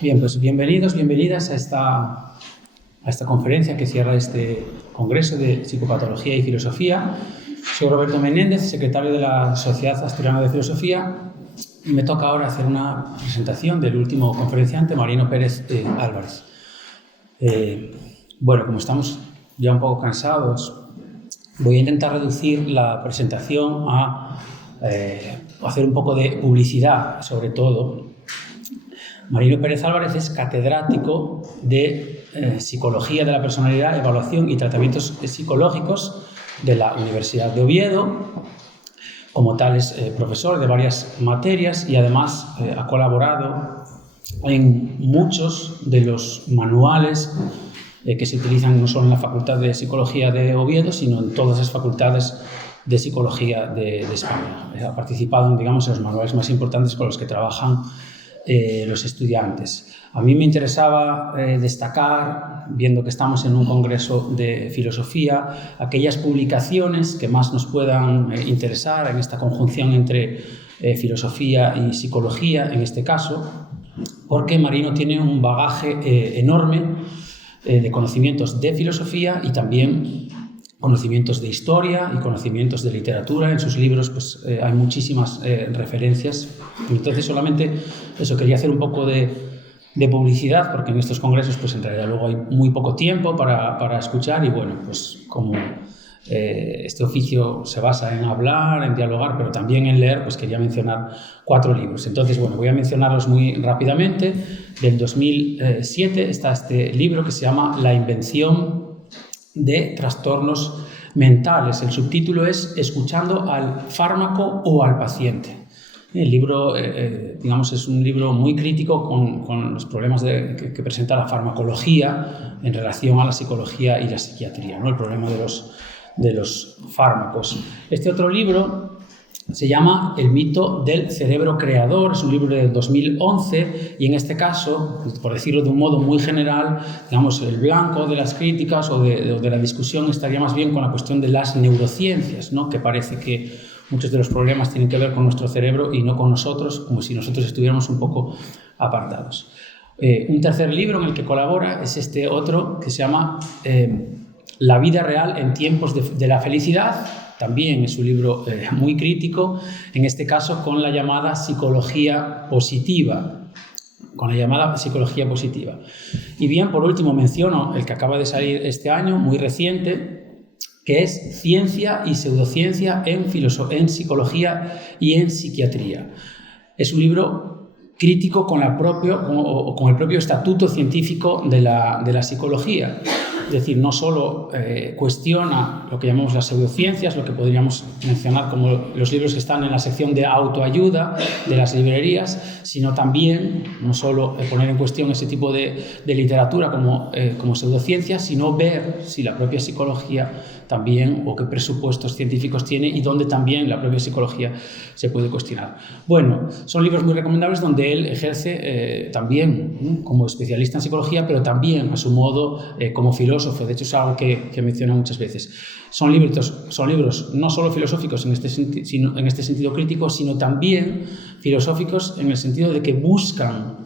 Bien, pues bienvenidos, bienvenidas a esta conferencia que cierra este Congreso de Psicopatología y Filosofía. Soy Roberto Menéndez, secretario de la Sociedad Asturiana de Filosofía, y me toca ahora hacer una presentación del último conferenciante, Marino Pérez Álvarez. Bueno, como estamos ya un poco cansados, voy a intentar reducir la presentación a hacer un poco de publicidad, sobre todo. Marino Pérez Álvarez es catedrático de Psicología de la Personalidad, Evaluación y Tratamientos Psicológicos de la Universidad de Oviedo. Como tal es profesor de varias materias y además ha colaborado en muchos de los manuales que se utilizan no solo en la Facultad de Psicología de Oviedo, sino en todas las facultades de Psicología de España. Ha participado en, digamos, en los manuales más importantes con los que trabajan los estudiantes. A mí me interesaba destacar, viendo que estamos en un congreso de filosofía, aquellas publicaciones que más nos puedan interesar en esta conjunción entre filosofía y psicología, en este caso, porque Marino tiene un bagaje enorme de conocimientos de filosofía y también conocimientos de historia y conocimientos de literatura. En sus libros pues, hay muchísimas referencias. Entonces solamente eso, quería hacer un poco de publicidad, porque en estos congresos pues, en realidad luego hay muy poco tiempo para escuchar y bueno, pues como este oficio se basa en hablar, en dialogar, pero también en leer, pues quería mencionar 4 libros. Entonces, bueno, voy a mencionarlos muy rápidamente. Del 2007 está este libro que se llama La invención de trastornos mentales. El subtítulo es Escuchando al fármaco o al paciente. El libro, digamos, es un libro muy crítico con los problemas que presenta la farmacología en relación a la psicología y la psiquiatría, ¿no? El problema de los fármacos. Este otro libro se llama El mito del cerebro creador, es un libro de 2011 y en este caso, por decirlo de un modo muy general, digamos, el blanco de las críticas o de la discusión estaría más bien con la cuestión de las neurociencias, ¿no? Que parece que muchos de los problemas tienen que ver con nuestro cerebro y no con nosotros, como si nosotros estuviéramos un poco apartados. Un tercer libro en el que colabora es este otro que se llama La vida real en tiempos de la felicidad. También es un libro muy crítico, en este caso con la llamada psicología positiva. Y bien, por último menciono el que acaba de salir este año, muy reciente, que es Ciencia y pseudociencia en psicología y en psiquiatría. Es un libro crítico con el propio estatuto científico de la psicología. Es decir, no solo cuestiona lo que llamamos las pseudociencias, lo que podríamos mencionar como los libros que están en la sección de autoayuda de las librerías, sino también no solo poner en cuestión ese tipo de literatura como pseudociencias, sino ver si la propia psicología también, o qué presupuestos científicos tiene y dónde también la propia psicología se puede cuestionar. Bueno, son libros muy recomendables donde él ejerce también como especialista en psicología, pero también a su modo como filósofo. De hecho, es algo que menciona muchas veces. Son libros no solo filosóficos en este sentido crítico, sino también filosóficos en el sentido de que buscan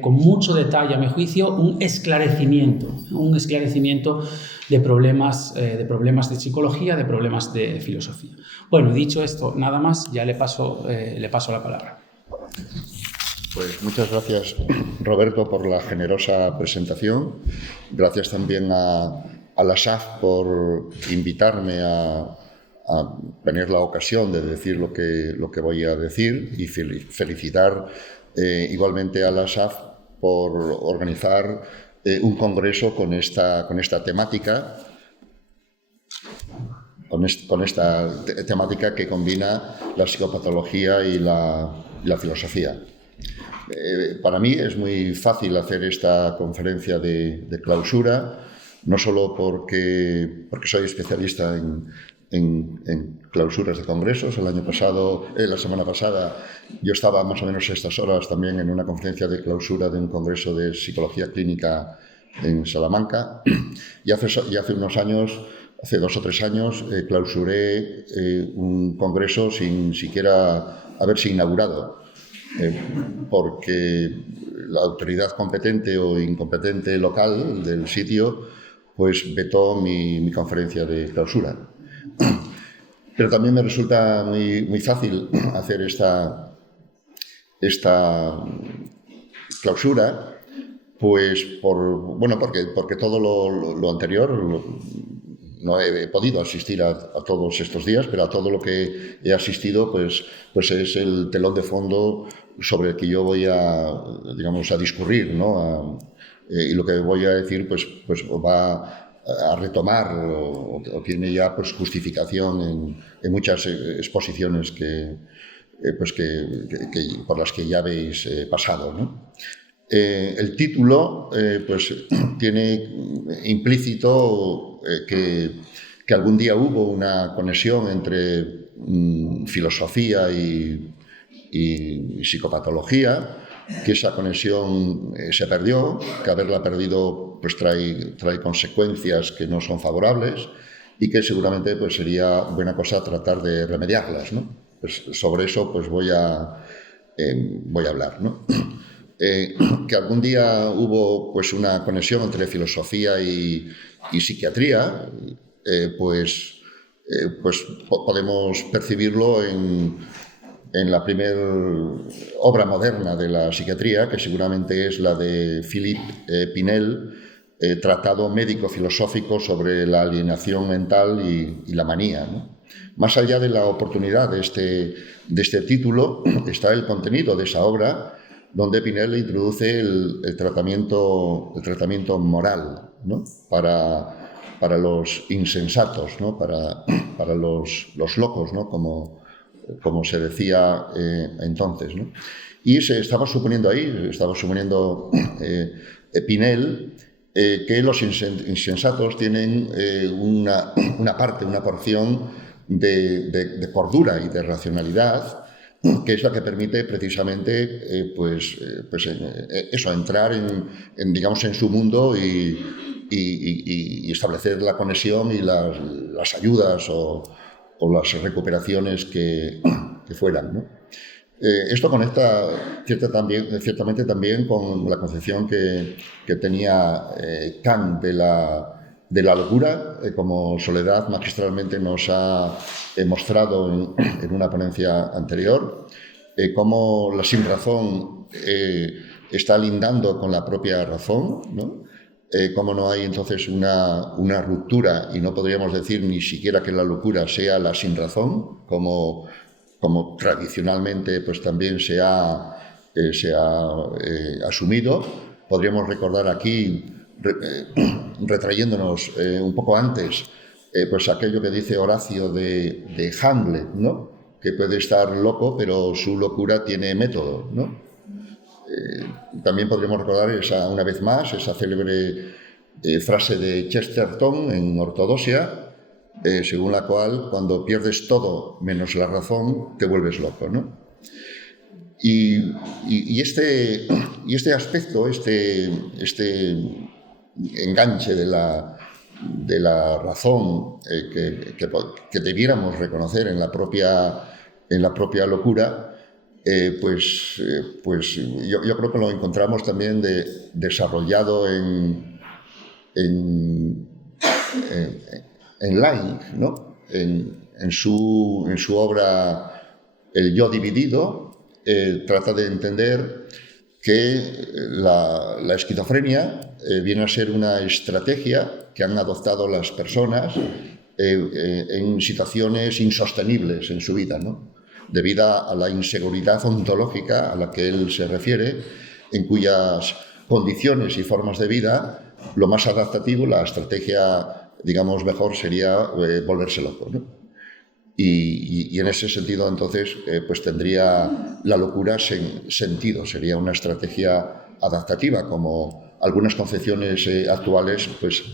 con mucho detalle, a mi juicio, un esclarecimiento de problemas de psicología, de problemas de filosofía. Bueno, dicho esto, nada más, ya le paso la palabra. Pues muchas gracias, Roberto, por la generosa presentación. Gracias también a la SAF por invitarme a tener la ocasión de decir lo que voy a decir y felicitar igualmente a la SAF por organizar un congreso con esta temática, que combina la psicopatología y la filosofía. Para mí es muy fácil hacer esta conferencia de clausura, no solo porque soy especialista en clausuras de congresos. La semana pasada, yo estaba más o menos a estas horas también en una conferencia de clausura de un congreso de psicología clínica en Salamanca. Y hace unos años, hace 2 o 3 años, clausuré un congreso sin siquiera haberse inaugurado. porque la autoridad competente o incompetente local del sitio pues vetó mi conferencia de clausura. Pero también me resulta muy fácil hacer esta clausura, pues porque todo lo anterior no he podido asistir a todos estos días, pero a todo lo que he asistido pues es el telón de fondo sobre el que yo voy a discurrir, ¿no? Y lo que voy a decir pues va a retomar o tiene ya pues justificación en muchas exposiciones por las que ya habéis pasado, ¿no? El título pues tiene implícito que algún día hubo una conexión entre filosofía y psicopatología, que esa conexión se perdió, que haberla perdido pues trae consecuencias que no son favorables y que seguramente pues sería buena cosa tratar de remediarlas, ¿no? Pues sobre eso pues voy a hablar, ¿no? Que algún día hubo pues una conexión entre filosofía y psiquiatría, pues podemos percibirlo en la primera obra moderna de la psiquiatría, que seguramente es la de Philippe Pinel, Tratado médico-filosófico sobre la alienación mental y la manía, ¿no? Más allá de la oportunidad de este título está el contenido de esa obra, donde Pinel introduce el tratamiento moral, ¿no? para los insensatos, ¿no? para los locos, ¿no? como se decía entonces, ¿no? Y estaba suponiendo Pinel que los insensatos tienen una porción de cordura y de racionalidad, que es la que permite precisamente entrar en su mundo y establecer la conexión y las ayudas o las recuperaciones que fueran, ¿no? Esto conecta ciertamente también con la concepción que tenía Kant de la locura, como Soledad magistralmente nos ha mostrado en una ponencia anterior, cómo la sinrazón está lindando con la propia razón, ¿no? Cómo no hay entonces una ruptura, y no podríamos decir ni siquiera que la locura sea la sinrazón, como tradicionalmente pues también se ha asumido. Podríamos recordar aquí, retrayéndonos un poco antes, pues aquello que dice Horacio de Hamlet, ¿no? Que puede estar loco, pero su locura tiene método, ¿no? También podríamos recordar una vez más esa célebre frase de Chesterton en Ortodoxia, según la cual cuando pierdes todo menos la razón te vuelves loco, ¿no? Y este aspecto, este enganche de la razón que debiéramos reconocer en la propia locura, pues yo creo que lo encontramos también desarrollado en Laing, ¿no? En su obra El yo dividido, trata de entender que la esquizofrenia viene a ser una estrategia que han adoptado las personas en situaciones insostenibles en su vida, ¿no? Debido a la inseguridad ontológica a la que él se refiere, en cuyas condiciones y formas de vida lo más adaptativo, la estrategia, digamos, mejor sería volverse loco, ¿no? Y en ese sentido, entonces, pues tendría la locura sentido, sería una estrategia adaptativa, como algunas concepciones actuales pues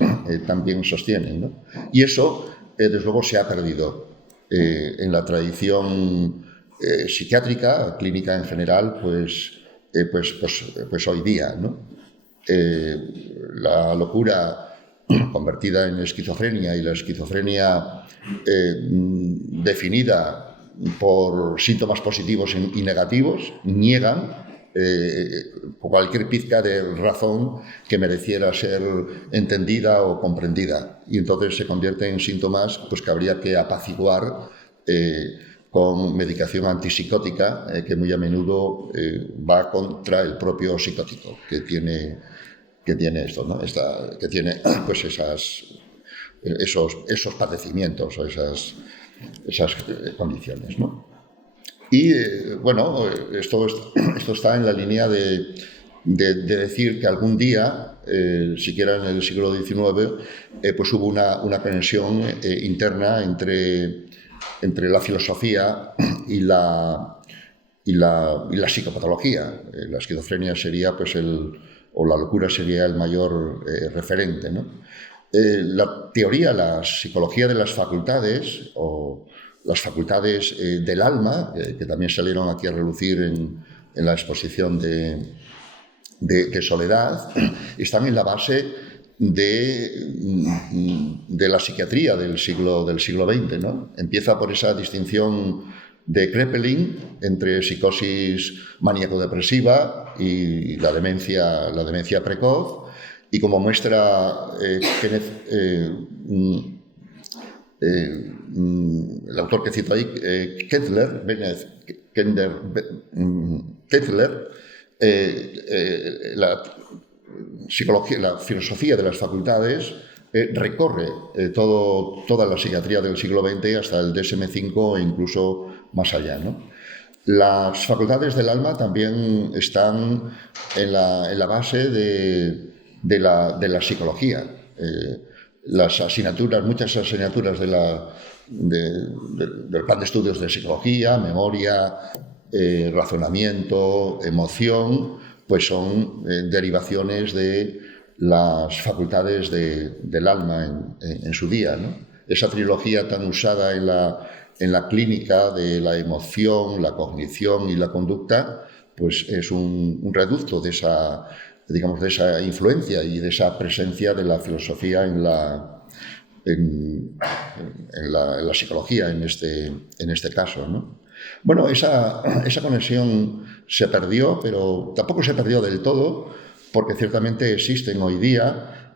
también sostienen, ¿no? Y eso, desde luego, se ha perdido en la tradición psiquiátrica, clínica en general, pues hoy día, ¿no? La locura convertida en esquizofrenia y la esquizofrenia definida por síntomas positivos y negativos, niegan cualquier pizca de razón que mereciera ser entendida o comprendida. Y entonces se convierte en síntomas pues, que habría que apaciguar con medicación antipsicótica que muy a menudo va contra el propio psicótico que tiene esto, ¿no? Que tiene pues esos padecimientos o esas condiciones, ¿no? Y bueno, esto está en la línea de decir que algún día, siquiera en el siglo XIX, pues hubo una conexión interna entre la filosofía y la psicopatología. La esquizofrenia sería, pues, o la locura sería el mayor referente, ¿no? La teoría, la psicología de las facultades, o las facultades del alma, que también salieron aquí a relucir en la exposición de Soledad, están en la base de la psiquiatría del siglo XX, ¿no? Empieza por esa distinción de Kraepelin entre psicosis maníaco-depresiva y la demencia precoz, y como muestra el autor que cito ahí, Kettler, la filosofía de las facultades recorre toda la psiquiatría del siglo XX hasta el DSM-5 e incluso más allá, ¿no? Las facultades del alma también están en la base de la psicología. Las asignaturas, muchas asignaturas del plan de estudios de psicología, memoria, razonamiento, emoción, pues son derivaciones de las facultades del alma en su día, ¿no? Esa trilogía tan usada en la clínica de la emoción, la cognición y la conducta, pues es un reducto de esa, digamos, de esa influencia y de esa presencia de la filosofía en la psicología en este caso, ¿no? Bueno, esa conexión se perdió, pero tampoco se perdió del todo, porque ciertamente existen hoy día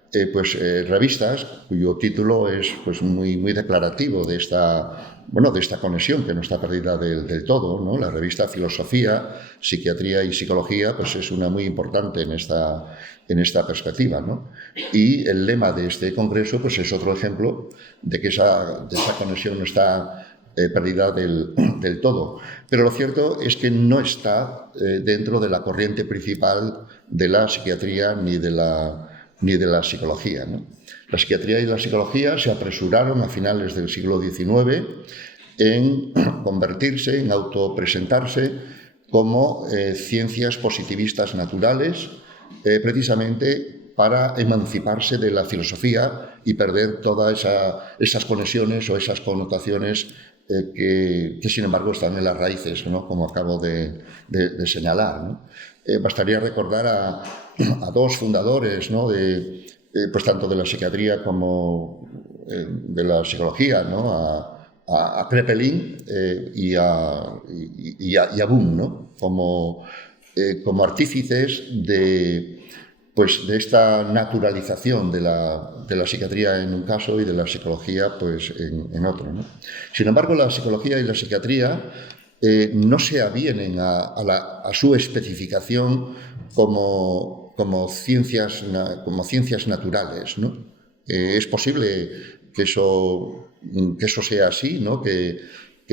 revistas cuyo título es pues, muy, muy declarativo de esta conexión que no está perdida del todo, ¿no? La revista Filosofía, Psiquiatría y Psicología pues es una muy importante en esta perspectiva, ¿no? Y el lema de este congreso pues es otro ejemplo de que esa conexión no está perdida del todo. Pero lo cierto es que no está dentro de la corriente principal de la psiquiatría ni de la psicología, ¿no? La psiquiatría y la psicología se apresuraron a finales del siglo XIX en convertirse, en autopresentarse como ciencias positivistas naturales, precisamente para emanciparse de la filosofía y perder todas esas conexiones o esas connotaciones que sin embargo están en las raíces, ¿no? Como acabo de señalar, ¿no? Bastaría recordar a dos fundadores, ¿no? Pues tanto de la psiquiatría como de la psicología, ¿no? A Kraepelin y a Boom, ¿no? Como artífices de esta naturalización de la psiquiatría en un caso y de la psicología pues, en otro, ¿no? Sin embargo, la psicología y la psiquiatría no se avienen a su especificación como ciencias naturales, ¿no? Es posible que eso sea así, ¿no? Que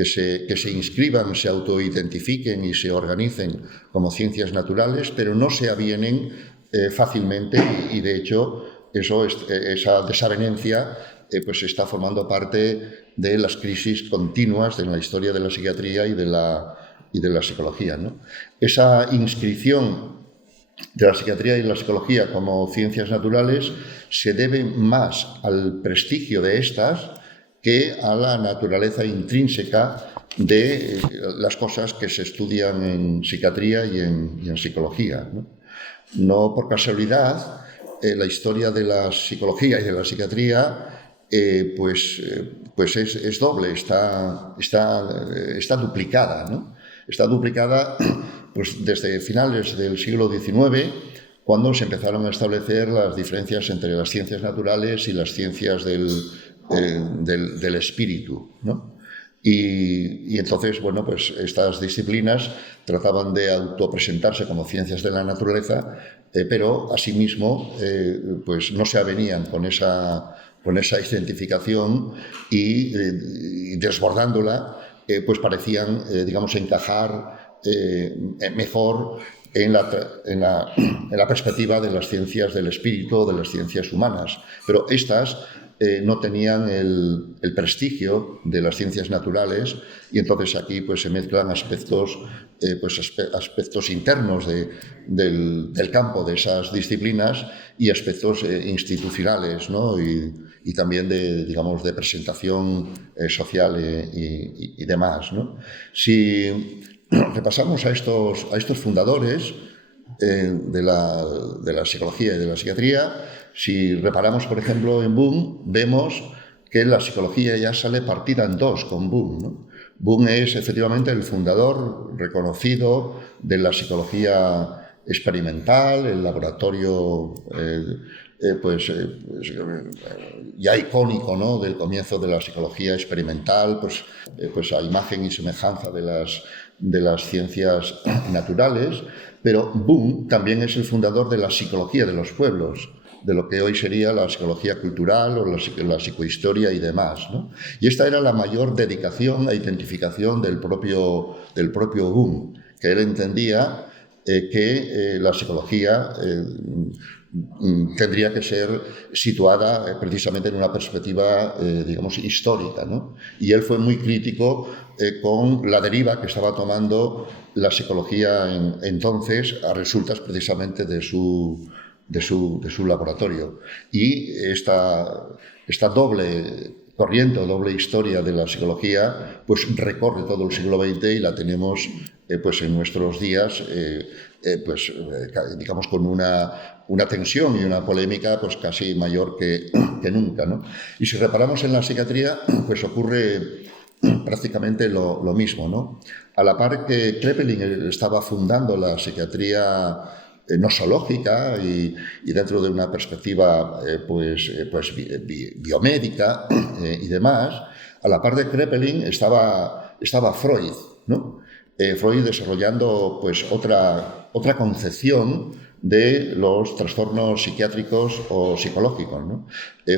se inscriban, se autoidentifiquen y se organicen como ciencias naturales, pero no se avienen fácilmente y de hecho esa desavenencia pues está formando parte de las crisis continuas en la historia de la psiquiatría y de la psicología, ¿no? Esa inscripción de la psiquiatría y la psicología como ciencias naturales se debe más al prestigio de estas que a la naturaleza intrínseca de las cosas que se estudian en psiquiatría y en psicología, ¿no? No por casualidad, la historia de la psicología y de la psiquiatría pues es doble, está duplicada, ¿no? Está duplicada pues, desde finales del siglo XIX, cuando se empezaron a establecer las diferencias entre las ciencias naturales y las ciencias del espíritu, ¿no? Y entonces, bueno, pues estas disciplinas trataban de autopresentarse como ciencias de la naturaleza, pero asimismo pues no se avenían con esa identificación y desbordándola, pues parecían, digamos, encajar mejor en la perspectiva de las ciencias del espíritu, de las ciencias humanas. Pero estas no tenían el prestigio de las ciencias naturales, y entonces aquí pues, se mezclan aspectos, aspectos internos del campo de esas disciplinas y aspectos institucionales, ¿no? y también digamos, de presentación social y demás, ¿no? Si repasamos a estos fundadores de la psicología y de la psiquiatría, si reparamos, por ejemplo, en Boom, vemos que la psicología ya sale partida en dos con Boom, ¿no? Boom es efectivamente el fundador reconocido de la psicología experimental, el laboratorio ya icónico, ¿no?, del comienzo de la psicología experimental, pues a imagen y semejanza de las ciencias naturales. Pero Boom también es el fundador de la psicología de los pueblos, de lo que hoy sería la psicología cultural o la psicohistoria y demás, ¿no? Y esta era la mayor dedicación e identificación del propio Boom, que él entendía que la psicología tendría que ser situada precisamente en una perspectiva, digamos, histórica, ¿no? Y él fue muy crítico con la deriva que estaba tomando la psicología entonces a resultas precisamente de su laboratorio. Y esta doble corriente o doble historia de la psicología pues recorre todo el siglo XX y la tenemos pues en nuestros días digamos con una tensión y una polémica pues casi mayor que nunca, ¿no? Y si reparamos en la psiquiatría pues ocurre prácticamente lo mismo, ¿no? A la par que Kraepelin estaba fundando la psiquiatría nosológica y dentro de una perspectiva biomédica y demás, a la par de Kraepelin estaba Freud, ¿no? Freud desarrollando pues otra concepción de los trastornos psiquiátricos o psicológicos, ¿no?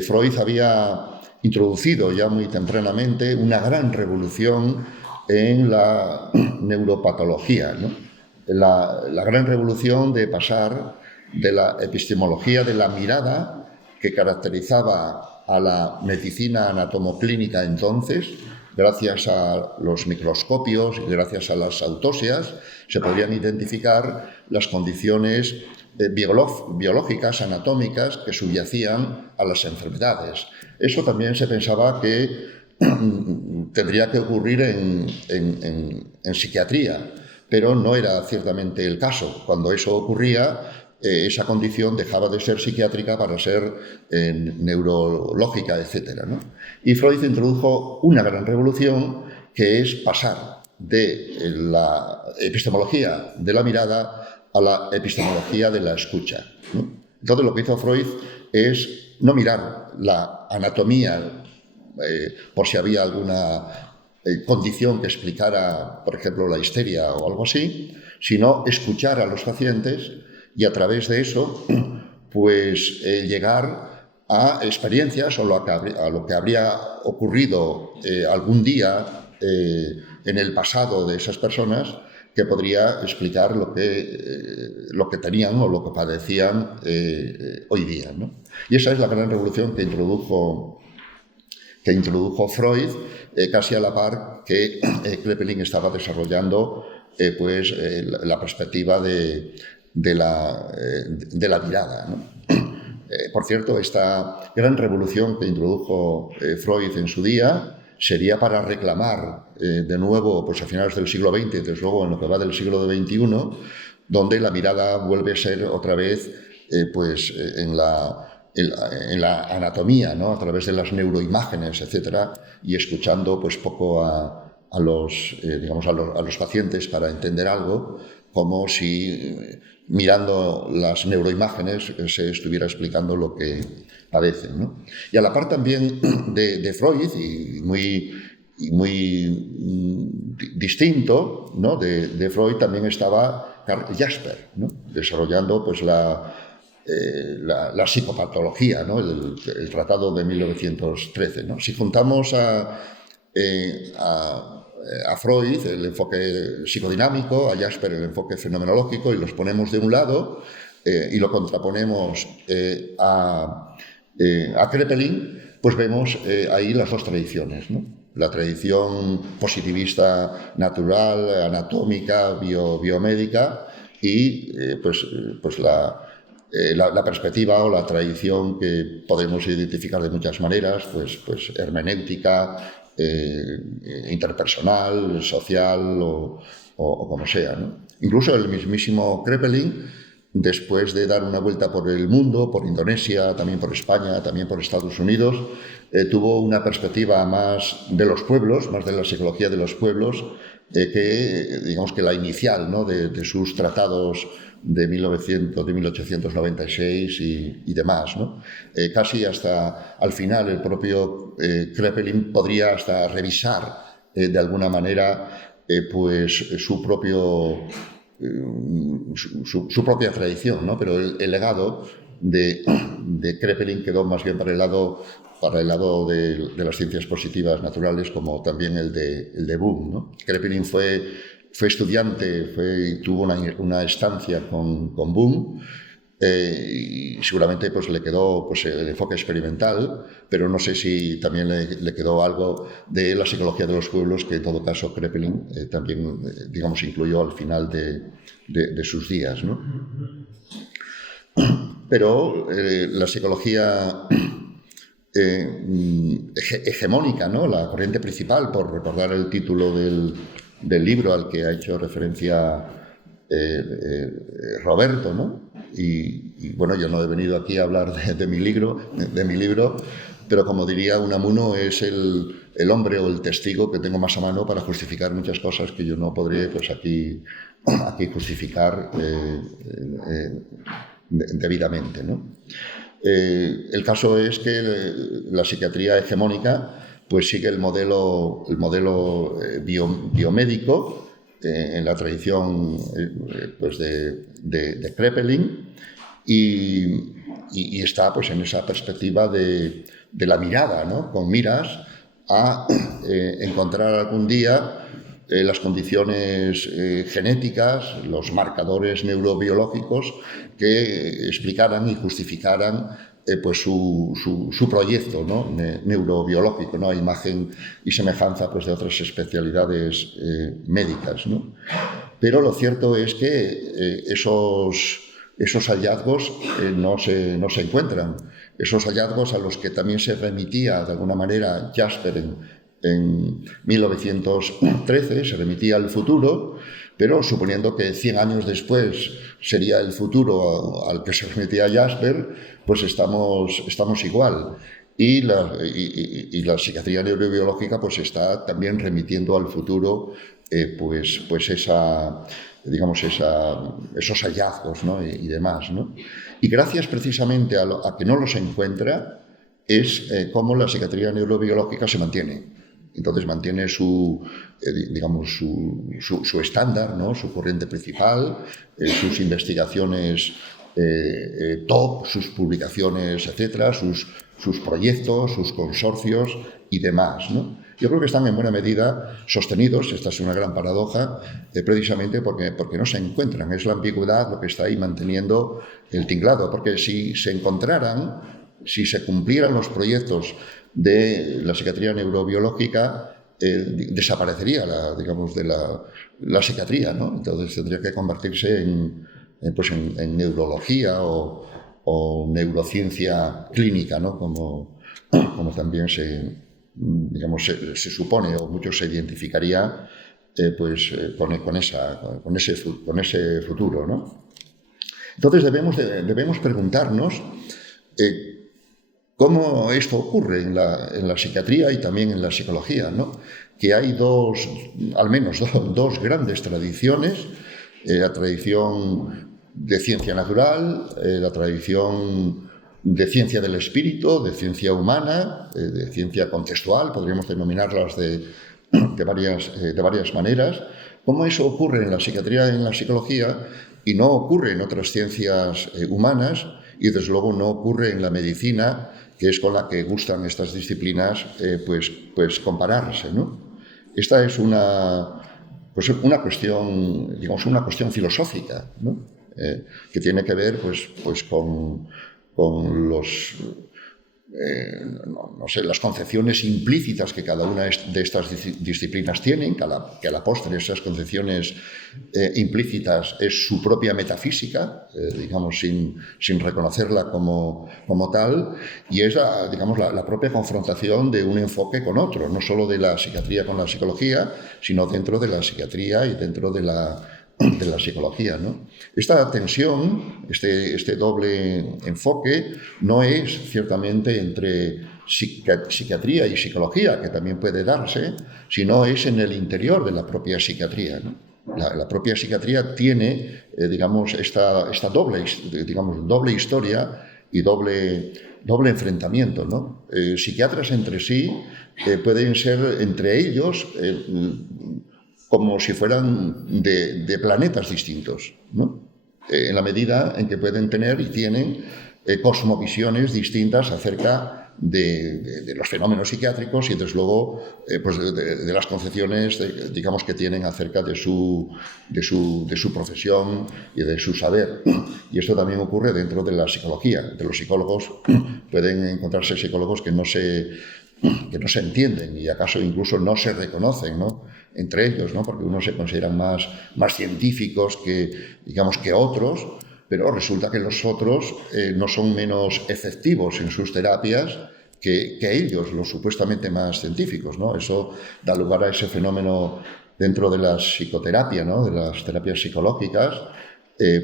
Freud había introducido ya muy tempranamente una gran revolución en la neuropatología, ¿no? La gran revolución de pasar de la epistemología de la mirada que caracterizaba a la medicina anatomoclínica entonces, gracias a los microscopios y gracias a las autopsias, se podrían identificar las condiciones biológicas, anatómicas, que subyacían a las enfermedades. Eso también se pensaba que tendría que ocurrir en psiquiatría, pero no era ciertamente el caso. Cuando eso ocurría, esa condición dejaba de ser psiquiátrica para ser neurológica, etc., ¿no? Y Freud introdujo una gran revolución, que es pasar de la epistemología de la mirada a la epistemología de la escucha, ¿no? Entonces lo que hizo Freud es no mirar la anatomía por si había alguna condición que explicara, por ejemplo, la histeria o algo así, sino escuchar a los pacientes y a través de eso pues llegar a experiencias o a lo que habría ocurrido algún día en el pasado de esas personas, que podría explicar lo que tenían o lo que padecían hoy día, ¿no? Y esa es la gran revolución que introdujo Freud, casi a la par que Kraepelin estaba desarrollando la perspectiva de la mirada, ¿no? Por cierto, esta gran revolución que introdujo Freud en su día sería para reclamar de nuevo, pues a finales del siglo XX, desde luego en lo que va del siglo XXI, donde la mirada vuelve a ser otra vez en la en la anatomía, ¿no? A través de las neuroimágenes, etcétera, y escuchando pues poco a los pacientes para entender algo, como si mirando las neuroimágenes se estuviera explicando lo que padecen, ¿no? Y a la par también de Freud, y muy distinto, ¿no? de Freud también estaba Karl Jasper, ¿no? Desarrollando pues la psicopatología, ¿no? el tratado de 1913, ¿no? Si juntamos a Freud, el enfoque psicodinámico, a Jasper, el enfoque fenomenológico, y los ponemos de un lado y lo contraponemos a Kraepelin, pues vemos ahí las dos tradiciones, ¿no? La tradición positivista natural, anatómica, biomédica, y pues la perspectiva o la tradición que podemos identificar de muchas maneras, pues hermenéutica, interpersonal, social o como sea, ¿no? Incluso el mismísimo Kraepelin, después de dar una vuelta por el mundo, por Indonesia, también por España, también por Estados Unidos, tuvo una perspectiva más de los pueblos, más de la psicología de los pueblos, que digamos que la inicial, ¿no? de sus tratados de 1896 y demás, ¿no? Casi hasta al final el propio Kraepelin podría hasta revisar de alguna manera pues su propia tradición, ¿no? Pero el legado de Kraepelin quedó más bien para el lado de las ciencias positivas naturales, como también el de Boom, ¿no? Kraepelin fue estudiante, tuvo una estancia con Boom, y seguramente pues le quedó pues el enfoque experimental, pero no sé si también le quedó algo de la psicología de los pueblos, que en todo caso Kraepelin también digamos incluyó al final de sus días, ¿no? Pero la psicología hegemónica, ¿no? La corriente principal, por recordar el título del libro al que ha hecho referencia Roberto, ¿no? Y bueno, yo no he venido aquí a hablar de mi libro, pero como diría Unamuno, es el hombre o el testigo que tengo más a mano para justificar muchas cosas que yo no podré pues aquí justificar debidamente, ¿no? El caso es que la psiquiatría hegemónica pues sigue el modelo biomédico en la tradición pues de Kraepelin, y está pues en esa perspectiva de la mirada, ¿no? Con miras a encontrar algún día las condiciones genéticas, los marcadores neurobiológicos que explicaran y justificaran pues su proyecto, ¿no? Neurobiológico, ¿no? A imagen y semejanza pues, de otras especialidades médicas, ¿no? Pero lo cierto es que esos hallazgos no se encuentran. Esos hallazgos a los que también se remitía de alguna manera Jasper en 1913, se remitía al futuro, pero suponiendo que 100 años después sería el futuro al que se remitía Jasper, pues estamos igual. Y la psiquiatría neurobiológica pues está también remitiendo al futuro pues esos hallazgos, ¿no? y demás, ¿no? Y gracias precisamente a que no los encuentra es cómo la psiquiatría neurobiológica se mantiene. Entonces mantiene su estándar, ¿no? Su corriente principal, sus investigaciones top, sus publicaciones, etcétera, sus proyectos, sus consorcios y demás, ¿no? Yo creo que están en buena medida sostenidos, esta es una gran paradoja, precisamente porque no se encuentran. Es la ambigüedad lo que está ahí manteniendo el tinglado, porque si se cumplieran los proyectos de la psiquiatría neurobiológica, desaparecería la psiquiatría, ¿no? Entonces tendría que convertirse en neurología o neurociencia clínica, ¿no? Como también se supone, o mucho se identificaría con ese futuro, ¿no? Entonces debemos preguntarnos cómo esto ocurre en la psiquiatría y también en la psicología, ¿no? Que hay al menos dos grandes tradiciones, la tradición de ciencia natural, la tradición de ciencia del espíritu, de ciencia humana, de ciencia contextual, podríamos denominarlas de varias maneras. ¿Cómo eso ocurre en la psiquiatría y en la psicología y no ocurre en otras ciencias humanas y desde luego no ocurre en la medicina, que es con la que gustan estas disciplinas pues compararse, ¿no? Esta es una cuestión, digamos, una cuestión filosófica, ¿no? Que tiene que ver pues con los las concepciones implícitas que cada una de estas disciplinas tienen, que a la postre esas concepciones implícitas es su propia metafísica, digamos, sin reconocerla como tal, y es la propia confrontación de un enfoque con otro, no solo de la psiquiatría con la psicología, sino dentro de la psiquiatría y dentro de la psicología, ¿no? Esta tensión, este doble enfoque, no es ciertamente entre psiquiatría y psicología, que también puede darse, sino es en el interior de la propia psiquiatría, ¿no? La propia psiquiatría tiene, esta doble historia y doble enfrentamiento, ¿no? Psiquiatras entre sí pueden ser entre ellos como si fueran de planetas distintos, ¿no? En la medida en que pueden tener y tienen cosmovisiones distintas acerca de los fenómenos psiquiátricos y, desde luego, de las concepciones, digamos, que tienen acerca de su profesión y de su saber. Y esto también ocurre dentro de la psicología. De los psicólogos pueden encontrarse psicólogos que no se entienden y acaso incluso no se reconocen, ¿no? Entre ellos, ¿no? Porque unos se consideran más científicos que otros, pero resulta que los otros no son menos efectivos en sus terapias que ellos, los supuestamente más científicos, ¿no? Eso da lugar a ese fenómeno dentro de la psicoterapia, ¿no? De las terapias psicológicas,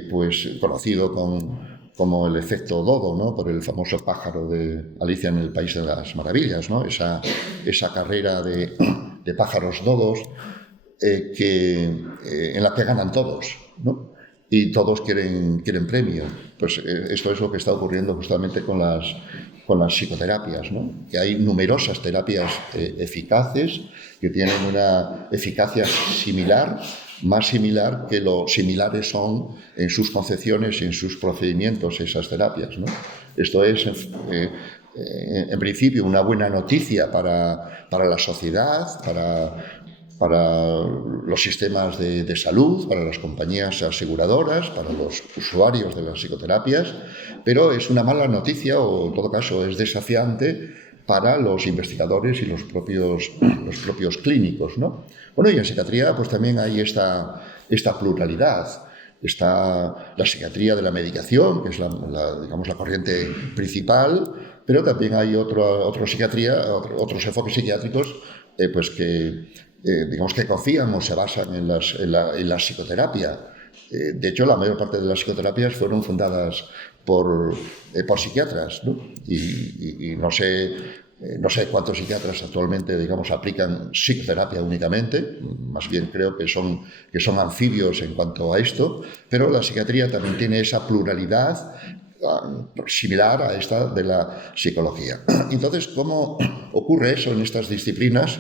pues conocido como el efecto dodo, ¿no? Por el famoso pájaro de Alicia en el País de las Maravillas, ¿no? Esa carrera de pájaros dodos en la que ganan todos, ¿no? Y todos quieren premio. Pues esto es lo que está ocurriendo justamente con las psicoterapias, ¿no? Que hay numerosas terapias eficaces que tienen una eficacia similar, más similar que lo similares son en sus concepciones y en sus procedimientos esas terapias, ¿no? Esto es, en principio, una buena noticia para la sociedad, para los sistemas de salud, para las compañías aseguradoras, para los usuarios de las psicoterapias, pero es una mala noticia, o en todo caso es desafiante para los investigadores y los propios clínicos, ¿no? Bueno, y en psiquiatría pues también hay esta pluralidad. Está la psiquiatría de la medicación, que es la corriente principal, pero también hay otros enfoques psiquiátricos pues que confían o se basan en la psicoterapia. De hecho, la mayor parte de las psicoterapias fueron fundadas por psiquiatras, ¿no? Y no sé cuántos psiquiatras actualmente, aplican psicoterapia únicamente. Más bien creo que son anfibios en cuanto a esto, pero la psiquiatría también tiene esa pluralidad similar a esta de la psicología. Entonces, ¿cómo ocurre eso en estas disciplinas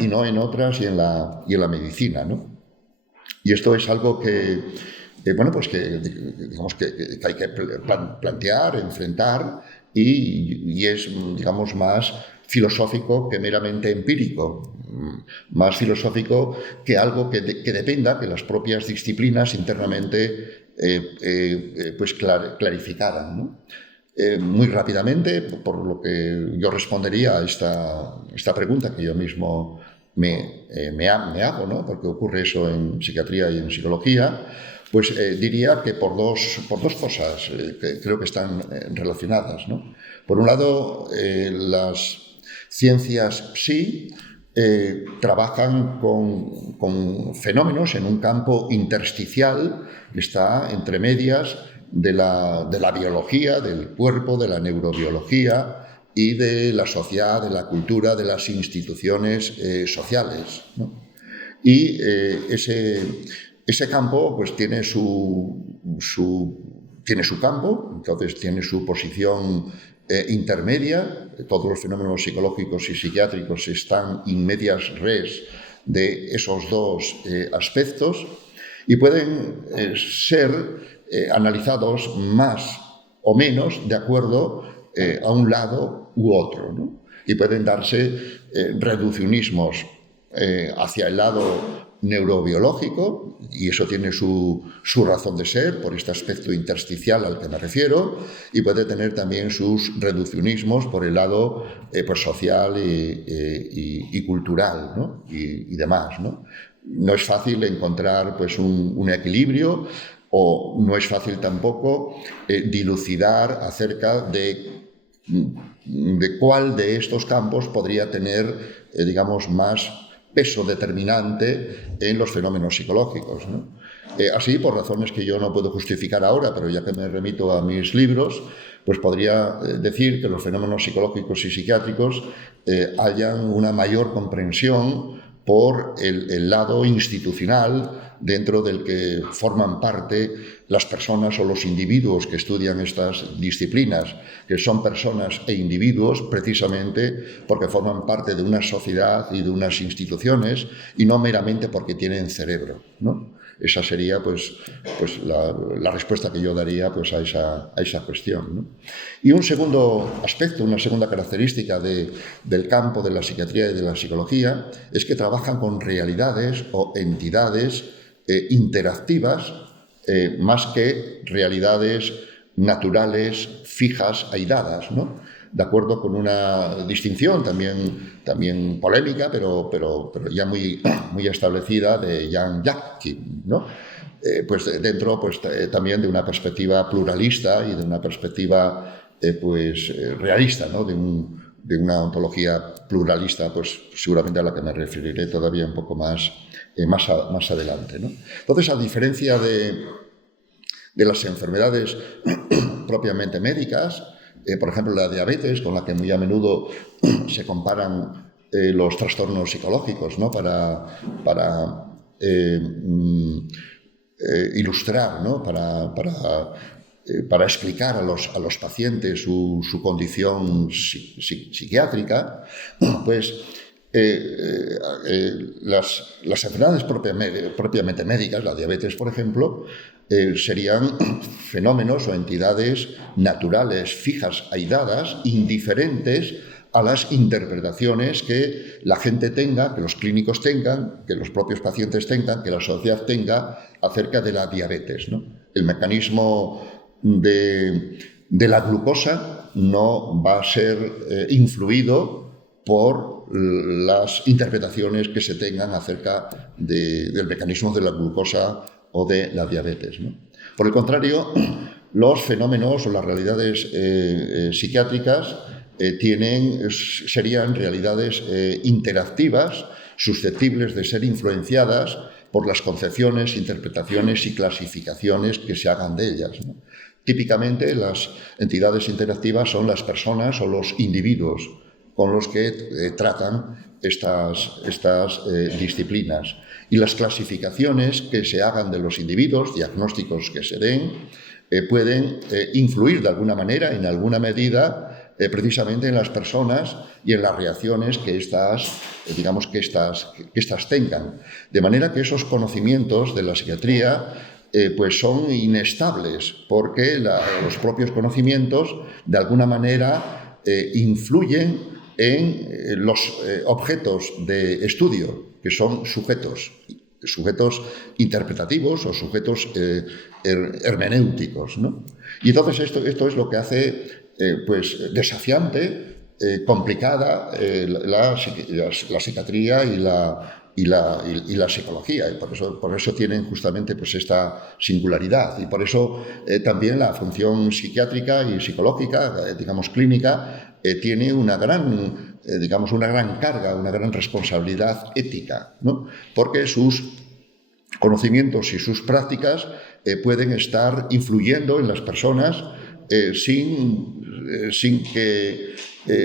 y no en otras y en la medicina, ¿no? Y esto es algo que hay que plantear, enfrentar, y es, más filosófico que meramente empírico, más filosófico que algo que dependa que las propias disciplinas internamente clarificaran, ¿no? Muy rápidamente, por lo que yo respondería a esta pregunta que yo mismo me hago, ¿no? Porque ocurre eso en psiquiatría y en psicología, pues diría que por dos cosas que creo que están relacionadas, ¿no? Por un lado, las ciencias psi trabajan con fenómenos en un campo intersticial que está entre medias de la biología, del cuerpo, de la neurobiología y de la sociedad, de la cultura, de las instituciones sociales, ¿no? Y ese campo pues tiene tiene su campo, entonces tiene su posición intermedia. Todos los fenómenos psicológicos y psiquiátricos están in medias res de esos dos aspectos y pueden ser analizados más o menos de acuerdo a un lado u otro, ¿no? Y pueden darse reduccionismos hacia el lado neurobiológico, y eso tiene su razón de ser, por este aspecto intersticial al que me refiero, y puede tener también sus reduccionismos por el lado pues social y cultural, ¿no? y demás, ¿no? No es fácil encontrar pues, un equilibrio, o no es fácil tampoco dilucidar acerca de cuál de estos campos podría tener, digamos, más peso determinante en los fenómenos psicológicos, ¿no? Así, por razones que yo no puedo justificar ahora, pero ya que me remito a mis libros, pues podría decir que los fenómenos psicológicos y psiquiátricos hayan una mayor comprensión por el lado institucional dentro del que forman parte las personas o los individuos que estudian estas disciplinas, que son personas e individuos precisamente porque forman parte de una sociedad y de unas instituciones y no meramente porque tienen cerebro, ¿no? Esa sería pues la respuesta que yo daría pues, a esa cuestión, ¿no? Y un segundo aspecto, una segunda característica del campo de la psiquiatría y de la psicología es que trabajan con realidades o entidades interactivas más que realidades naturales, fijas, aisladas, ¿no? De acuerdo con una distinción también polémica, pero ya muy establecida de Jan Jacquin, ¿no? Pues dentro pues, también de una perspectiva pluralista y de una perspectiva realista, ¿no? De una ontología pluralista, pues seguramente a la que me referiré todavía un poco más adelante, ¿no? Entonces, a diferencia de las enfermedades propiamente médicas, por ejemplo, la diabetes, con la que muy a menudo se comparan los trastornos psicológicos, ¿no? para ilustrar, ¿no? Para explicar a los pacientes su condición psiquiátrica, pues las enfermedades propiamente médicas, la diabetes, por ejemplo, serían fenómenos o entidades naturales, fijas, aisladas, indiferentes a las interpretaciones que la gente tenga, que los clínicos tengan, que los propios pacientes tengan, que la sociedad tenga acerca de la diabetes, ¿no? El mecanismo de la glucosa no va a ser influido por las interpretaciones que se tengan acerca del mecanismo de la glucosa o de la diabetes, ¿no? Por el contrario, los fenómenos o las realidades psiquiátricas serían realidades interactivas, susceptibles de ser influenciadas por las concepciones, interpretaciones y clasificaciones que se hagan de ellas, ¿no? Típicamente, las entidades interactivas son las personas o los individuos con los que tratan estas disciplinas. Y las clasificaciones que se hagan de los individuos, diagnósticos que se den, pueden influir de alguna manera, en alguna medida, precisamente en las personas y en las reacciones que éstas tengan. De manera que esos conocimientos de la psiquiatría pues son inestables, porque los propios conocimientos, de alguna manera, influyen en los objetos de estudio, que son sujetos interpretativos o sujetos hermenéuticos, ¿no? Y entonces esto es lo que hace desafiante, complicada la psiquiatría y la psicología, y por eso tienen justamente pues esta singularidad, y por eso también la función psiquiátrica y psicológica, digamos clínica, tiene una gran carga, una gran responsabilidad ética, ¿no? Porque sus conocimientos y sus prácticas pueden estar influyendo en las personas sin que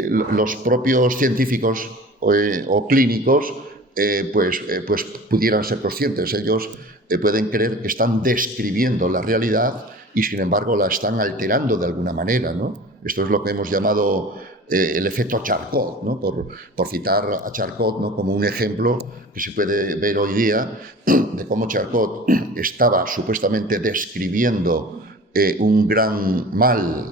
los propios científicos o clínicos pues pudieran ser conscientes. Ellos pueden creer que están describiendo la realidad y, sin embargo, la están alterando de alguna manera, ¿no? Esto es lo que hemos llamado el efecto Charcot, ¿no? Por citar a Charcot, ¿no? Como un ejemplo que se puede ver hoy día de cómo Charcot estaba supuestamente describiendo un gran mal,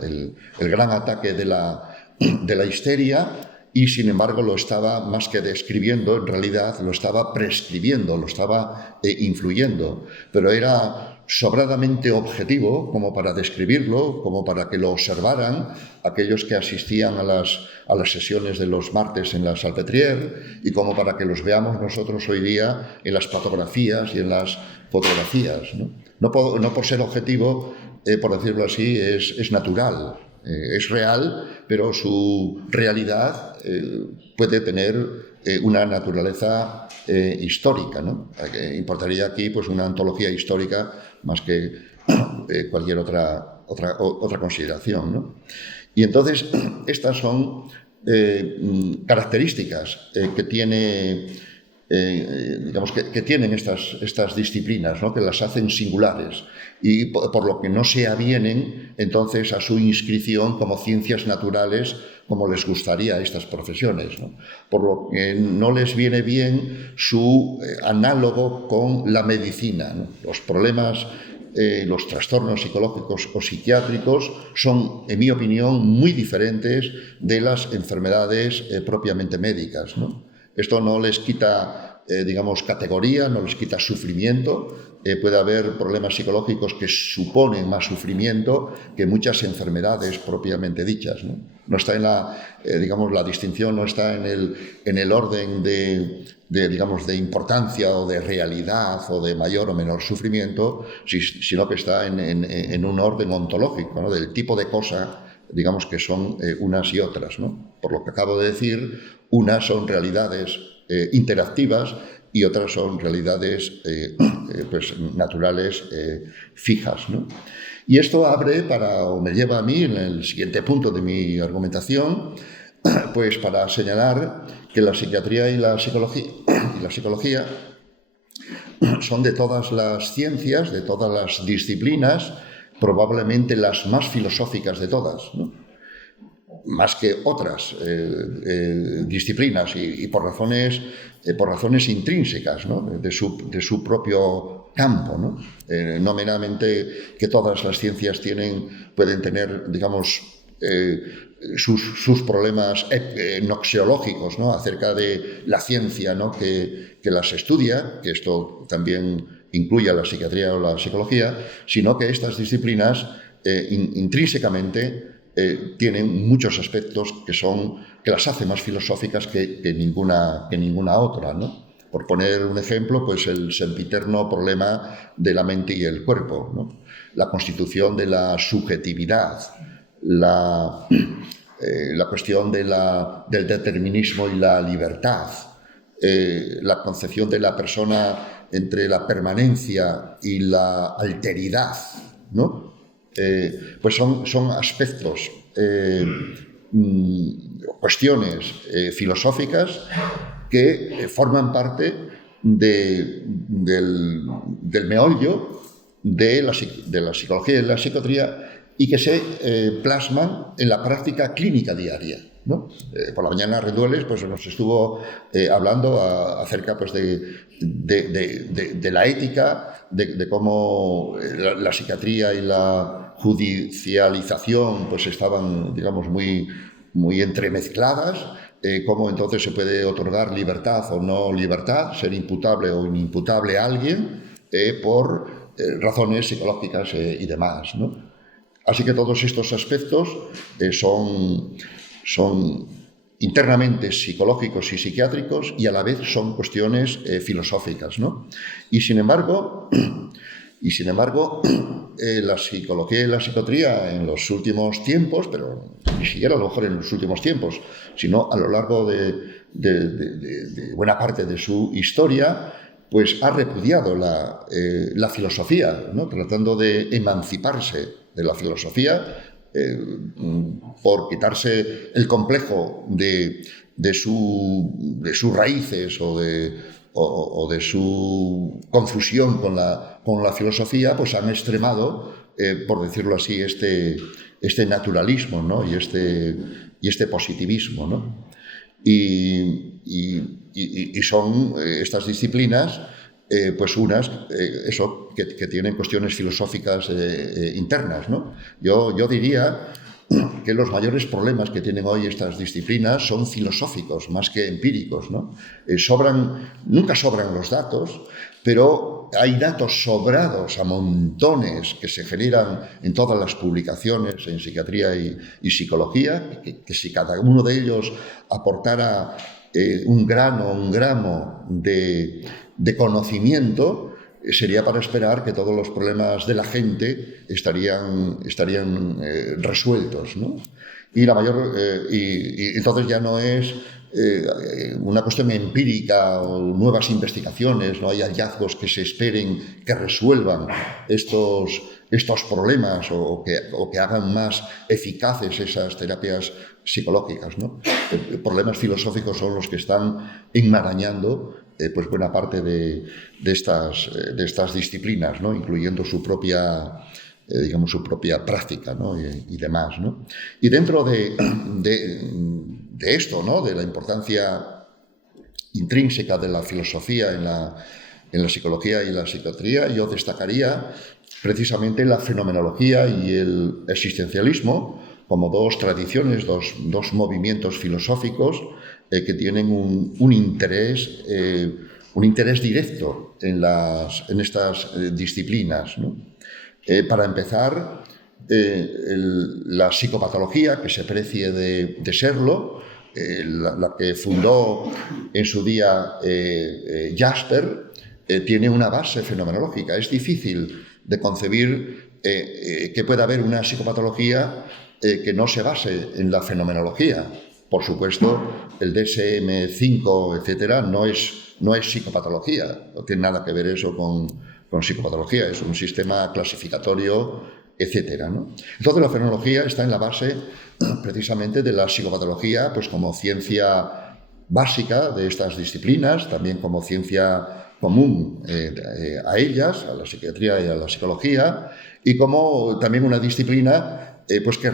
el gran ataque de la histeria, y sin embargo lo estaba, más que describiendo, en realidad lo estaba prescribiendo, lo estaba influyendo, pero era sobradamente objetivo como para describirlo, como para que lo observaran aquellos que asistían a las sesiones de los martes en la Salpêtrière, y como para que los veamos nosotros hoy día en las patografías y en las fotografías, ¿no? No por ser objetivo, por decirlo así, es natural. Es real, pero su realidad puede tener una naturaleza histórica, ¿no? Importaría aquí pues una ontología histórica más que cualquier otra consideración, ¿no? Y entonces estas son características que tiene digamos que tienen estas disciplinas, ¿no? Que las hacen singulares y por lo que no se avienen entonces a su inscripción como ciencias naturales como les gustaría a estas profesiones, ¿no? Por lo que no les viene bien su análogo con la medicina, ¿no? Los problemas, los trastornos psicológicos o psiquiátricos son, en mi opinión, muy diferentes de las enfermedades propiamente médicas, ¿no? Esto no les quita, digamos, categoría, no les quita sufrimiento. Puede haber problemas psicológicos que suponen más sufrimiento que muchas enfermedades propiamente dichas, ¿no? No está en digamos, la distinción no está en el orden digamos, de importancia o de realidad o de mayor o menor sufrimiento, sino que está en un orden ontológico, ¿no? Del tipo de cosa, digamos, que son unas y otras, ¿no? Por lo que acabo de decir, unas son realidades interactivas y otras son realidades pues, naturales fijas, ¿no? Y esto me lleva a mí, en el siguiente punto de mi argumentación, pues para señalar que la psiquiatría y la psicología son de todas las ciencias, de todas las disciplinas, probablemente las más filosóficas de todas, ¿no? Más que otras disciplinas y por razones intrínsecas, ¿no? de su propio campo, ¿no? No meramente que todas las ciencias pueden tener, digamos, sus problemas noxiológicos, ¿no? Acerca de la ciencia, ¿no? que las estudia, que esto también incluye a la psiquiatría o la psicología, sino que estas disciplinas intrínsecamente tienen muchos aspectos que las hace más filosóficas que ninguna otra, ¿no? Por poner un ejemplo, pues el sempiterno problema de la mente y el cuerpo, ¿no? La constitución de la subjetividad, la cuestión del determinismo y la libertad, la concepción de la persona entre la permanencia y la alteridad, ¿no? Pues son aspectos, cuestiones filosóficas que forman parte del meollo de la psicología y la psiquiatría y que se plasman en la práctica clínica diaria, ¿no? Por la mañana Rendueles pues, nos estuvo hablando acerca pues, de la ética, de cómo la psiquiatría y la judicialización pues, estaban, digamos, muy entremezcladas, cómo entonces se puede otorgar libertad o no libertad, ser imputable o inimputable a alguien por razones psicológicas y demás, ¿no? Así que todos estos aspectos son internamente psicológicos y psiquiátricos y a la vez son cuestiones filosóficas, ¿no? Y sin embargo, la psicología y la psiquiatría en los últimos tiempos, pero ni siquiera a lo mejor en los últimos tiempos, sino a lo largo de buena parte de su historia, pues ha repudiado la filosofía, ¿no? Tratando de emanciparse de la filosofía por quitarse el complejo de sus raíces o de su confusión con la filosofía, pues han extremado, por decirlo así, este naturalismo, ¿no? y este positivismo, ¿no? Y son estas disciplinas, pues unas que tienen cuestiones filosóficas internas, ¿no? Yo diría que los mayores problemas que tienen hoy estas disciplinas son filosóficos más que empíricos, ¿no? Nunca sobran los datos, pero hay datos sobrados a montones que se generan en todas las publicaciones en psiquiatría y psicología, que si cada uno de ellos aportara un gramo de conocimiento, sería para esperar que todos los problemas de la gente estarían resueltos, ¿no? Y entonces ya no es una cuestión empírica o nuevas investigaciones, no hay hallazgos que se esperen que resuelvan estos problemas o que hagan más eficaces esas terapias psicológicas, ¿no? Problemas filosóficos son los que están enmarañando pues buena parte de estas disciplinas, ¿no? Incluyendo su propia práctica, ¿no? y demás, ¿no? Y dentro de esto, ¿no? De la importancia intrínseca de la filosofía en la psicología y la psiquiatría, yo destacaría precisamente la fenomenología y el existencialismo como dos tradiciones, dos movimientos filosóficos que tienen un interés directo en estas disciplinas, ¿no? Para empezar, la psicopatología, que se precie de serlo, la que fundó en su día Jasper, tiene una base fenomenológica. Es difícil de concebir que pueda haber una psicopatología que no se base en la fenomenología. Por supuesto, el DSM-5, etcétera, no es psicopatología. No tiene nada que ver eso con psicopatología. Es un sistema clasificatorio, etcétera, ¿no? Entonces, la fenomenología está en la base precisamente de la psicopatología, pues como ciencia básica de estas disciplinas, también como ciencia común a ellas, a la psiquiatría y a la psicología, y como también una disciplina pues que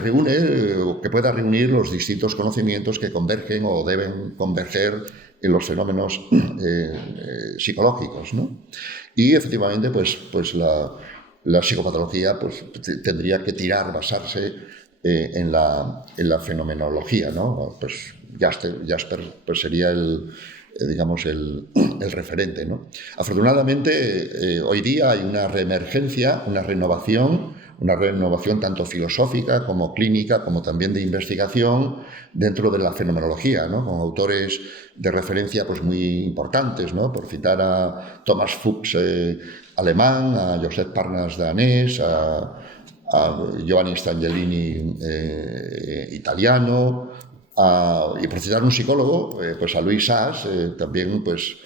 pueda reunir los distintos conocimientos que convergen o deben converger en los fenómenos psicológicos, ¿no? Y efectivamente, pues la psicopatología pues tendría que basarse en la fenomenología, ¿no? Pues Jasper pues sería el referente, ¿no? Afortunadamente, hoy día hay una reemergencia, una renovación tanto filosófica como clínica, como también de investigación dentro de la fenomenología, ¿no? Con autores de referencia pues muy importantes, ¿no? Por citar a Thomas Fuchs alemán, a Josep Parnas danés, a Giovanni Stangelini italiano, y por citar un psicólogo, pues a Louis Sachs, también pues